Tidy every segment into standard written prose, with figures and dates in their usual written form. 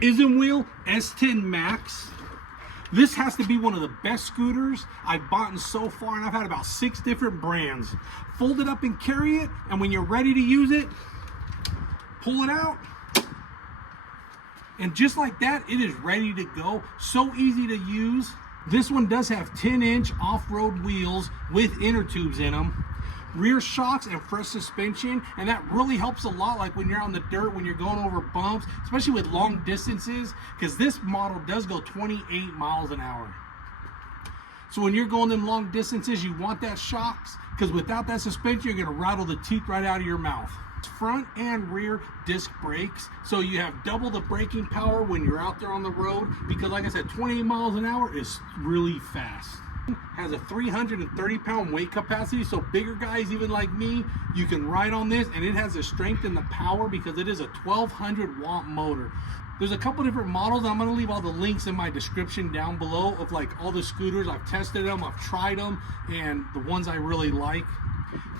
Isinwheel S10 Max. This has to be one of the best scooters I've bought so far, and I've had about 6 different brands. Fold it up and carry it, and when you're ready to use it, pull it out, and just like that, it is ready to go. So easy to use. This one does have 10-inch off-road wheels with inner tubes in them, rear shocks and fresh suspension, and that really helps a lot, like when you're on the dirt, when you're going over bumps, especially with long distances, because this model does go 28 miles an hour. So when you're going them long distances, you want that shocks, because without that suspension, you're going to rattle the teeth right out of your mouth. Front and rear disc brakes, so you have double the braking power when you're out there on the road, because like I said, 28 miles an hour is really fast. Has a 330-pound weight capacity, so bigger guys even like me, you can ride on this, and it has the strength and the power because it is a 1200-watt motor. There's a couple different models. I'm going to leave all the links in my description down below of like all the scooters. I've tested them, I've tried them, and the ones I really like.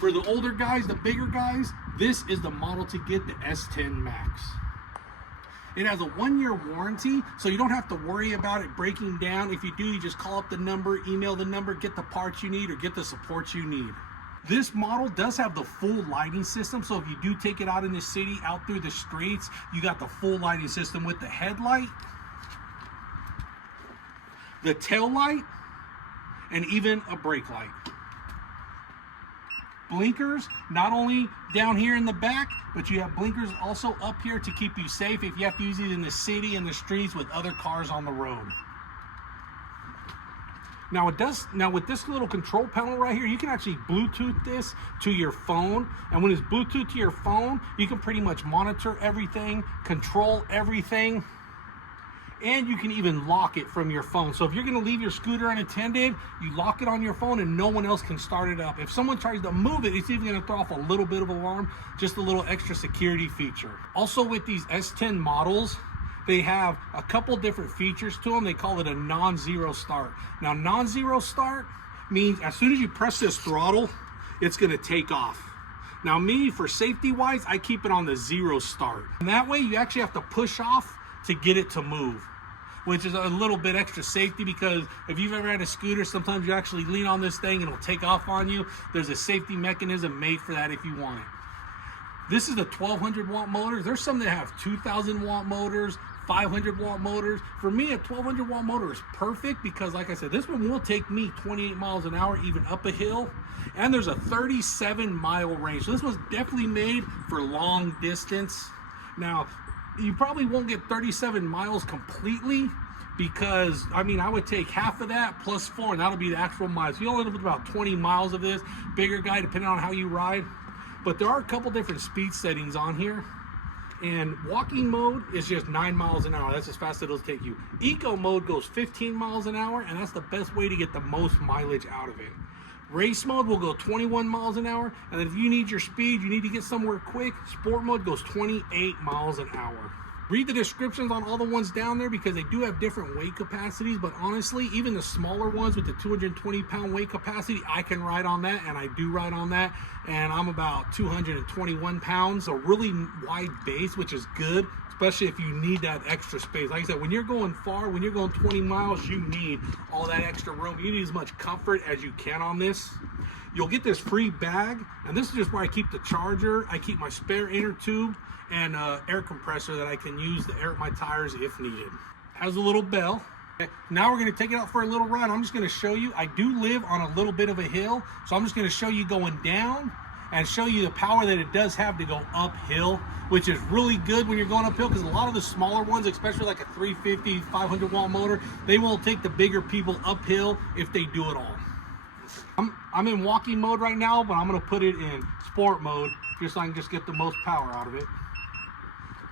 For the older guys, the bigger guys, this is the model to get, the S10 Max. It has a 1-year warranty, so you don't have to worry about it breaking down. If you do, you just call up the number, email the number, get the parts you need, or get the support you need. This model does have the full lighting system, so if you do take it out in the city, out through the streets, you got the full lighting system with the headlight, the tail light, and even a brake light. Blinkers, not only down here in the back, but you have blinkers also up here to keep you safe if you have to use it in the city and the streets with other cars on the road. Now with this little control panel right here, you can actually Bluetooth this to your phone, and when it's Bluetooth to your phone, you can pretty much monitor everything, control everything, and you can even lock it from your phone. So if you're gonna leave your scooter unattended, you lock it on your phone and no one else can start it up. If someone tries to move it, it's even gonna throw off a little bit of alarm, just a little extra security feature. Also with these S10 models, they have a couple different features to them. They call it a non-zero start. Now non-zero start means as soon as you press this throttle, it's gonna take off. Now me, for safety wise, I keep it on the 0 start. And that way you actually have to push off to get it to move, which is a little bit extra safety, because if you've ever had a scooter, sometimes you actually lean on this thing and it'll take off on you. There's a safety mechanism made for that if you want it. This is a 1200-watt motor. There's some that have 2000-watt motors, 500-watt motors. For me, a 1200-watt motor is perfect because, like I said, this one will take me 28 miles an hour, even up a hill. And there's a 37-mile range. So this was definitely made for long distance. Now, you probably won't get 37 miles completely, because I mean, I would take half of that plus 4, and that'll be the actual miles. You'll end up with about 20 miles of this. Bigger guy, depending on how you ride. But there are a couple different speed settings on here, and walking mode is just 9 miles an hour. That's as fast as it'll take you. Eco mode goes 15 miles an hour, and that's the best way to get the most mileage out of it. Race mode will go 21 miles an hour, and then if you need your speed, you need to get somewhere quick, sport mode goes 28 miles an hour. Read the descriptions on all the ones down there, because they do have different weight capacities, but honestly, even the smaller ones with the 220-pound weight capacity, I can ride on that, and I do ride on that, and I'm about 221 pounds, so really wide base, which is good, especially if you need that extra space. Like I said, when you're going far, when you're going 20 miles, you need all that extra room. You need as much comfort as you can on this. You'll get this free bag, and this is just where I keep the charger, I keep my spare inner tube, and air compressor that I can use to air up my tires if needed. Has a little bell. Okay. Now we're gonna take it out for a little run. I'm just gonna show you, I do live on a little bit of a hill, so I'm just gonna show you going down and show you the power that it does have to go uphill, which is really good when you're going uphill, because a lot of the smaller ones, especially like a 350, 500-watt motor, they won't take the bigger people uphill if they do it all. I'm in walking mode right now, but I'm gonna put it in sport mode just so I can just get the most power out of it.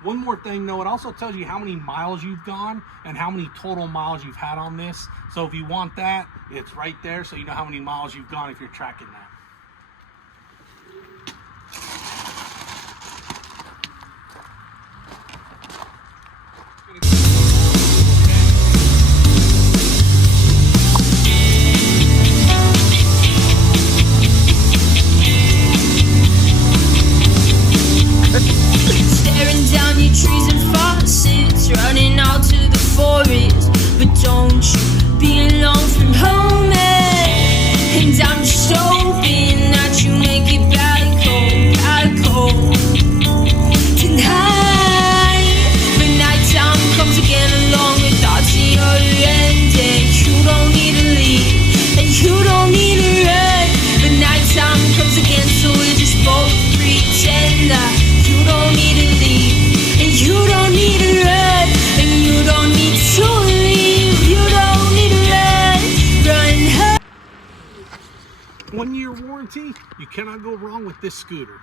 One more thing though, it also tells you how many miles you've gone and how many total miles you've had on this. So if you want that, it's right there, so you know how many miles you've gone if you're tracking that. Staring down your trees and faucets, running You cannot go wrong with this scooter.